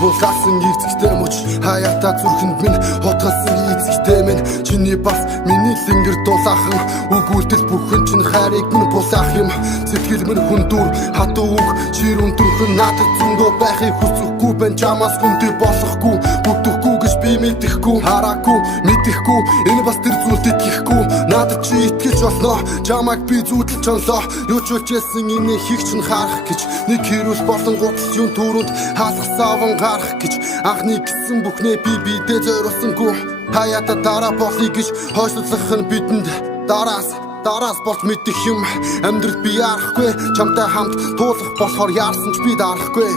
булаасан эцэгтэй мөч хаяата зүрхэнд минь хотгосон эцэгтэй минь чиний бас миний лингэр дулаахан өгүүлтэл бүхэн чинь хайрыг минь булаах юм сэтгэл минь хүндүр хатуу үг шир өндөрхөн надад зөндөө байхыг хүсэхгүй бэн чамаас хүндий болохгүй бүтэхгүй гэж би мэдэхгүй хараагүй мэдэхгүй энэ бас тэр зүйлд итгэхгүй надад чи итгэж болно чамайг би зүудэлж онлоо юу ч үлчээсэн энэ хийх чинь харах гэж нэг хэрүүл болон гутал юм түрүүнд хаалгасааван гарах гэж анхны гисэн бүхнээ би бидээ зориулсангүй хаяата дараа болохыг гэж хойшлуулах нь бидэнд Дараас болж мэдэх юм амьдрал би яарахгүй чамтай хамт туулах болохоор яарсан ч би дарахгүй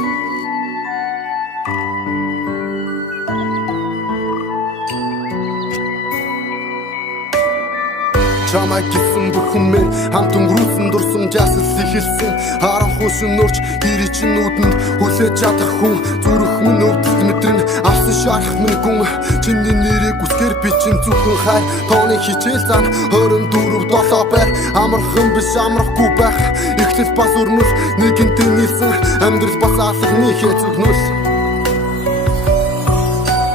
Чамайг гисэн бүхэн минь хамт өнгөрүүлсэн дурсам жасал ихэлсэн харанхуй шөнөөрч гэрий чинь нүдэнд хүлээж чадах хүн зүрх минь өвдөлт мэдрэн авсан шарах минь гүн чиний нэрийг үсгэр би чинь зүхэн хайр тооны хичээл зан 24 7 байр амархан биш амрахгүй байх ихтэл бас өрнөл нэгэнтээ нийлсэн амьдрал бас алхны хэцүүгнөл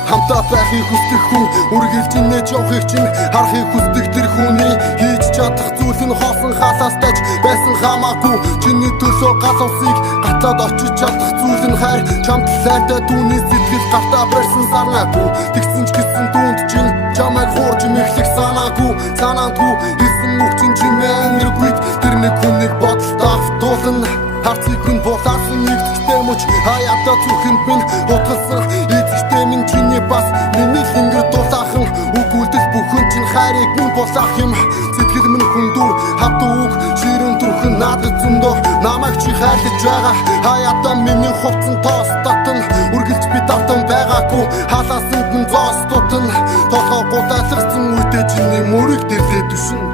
Хамтаа байхыг хүсдэг хүн үргэлж нэж явахыг чинь харахыг хүсдэг тэр хүний хийж чадах зүйл нь хоосон халаас тааж байсан хамаагүй чиний төлөө гал усыг гатлаад очиж чадах зүйл нь хайр чамд сайтай түүний сэтгэл гартаа барьсан санаагүй тэгсэн ч гэсэн түүнд чинь чамайг хуурж мэхлэх санаагүй хэлсэн үг чинь чимээ амьдрагүйд тэр нэг хүнийг бодолтой автуулна Харцыг минь булаасан нэгтгэжтэй мөч хаяата зүрхэнд минь утгалсан эцэгтэй минь чиний бас миний лингэр дулаахан өгүүлдэл бүхэн чинь хайрыг минь булаах юм сэтгэл минь хүндүр хатуу үг ширэн түрхэн надад зөндөө намайг чи хайрлаж байгаа хаяата миний хувцсан тоос татан үргэлж би давтан байгаагүй халаасанд минь зоос тутан толгой гудалгсан үедээ чиний мөрийг дэрлээ түшин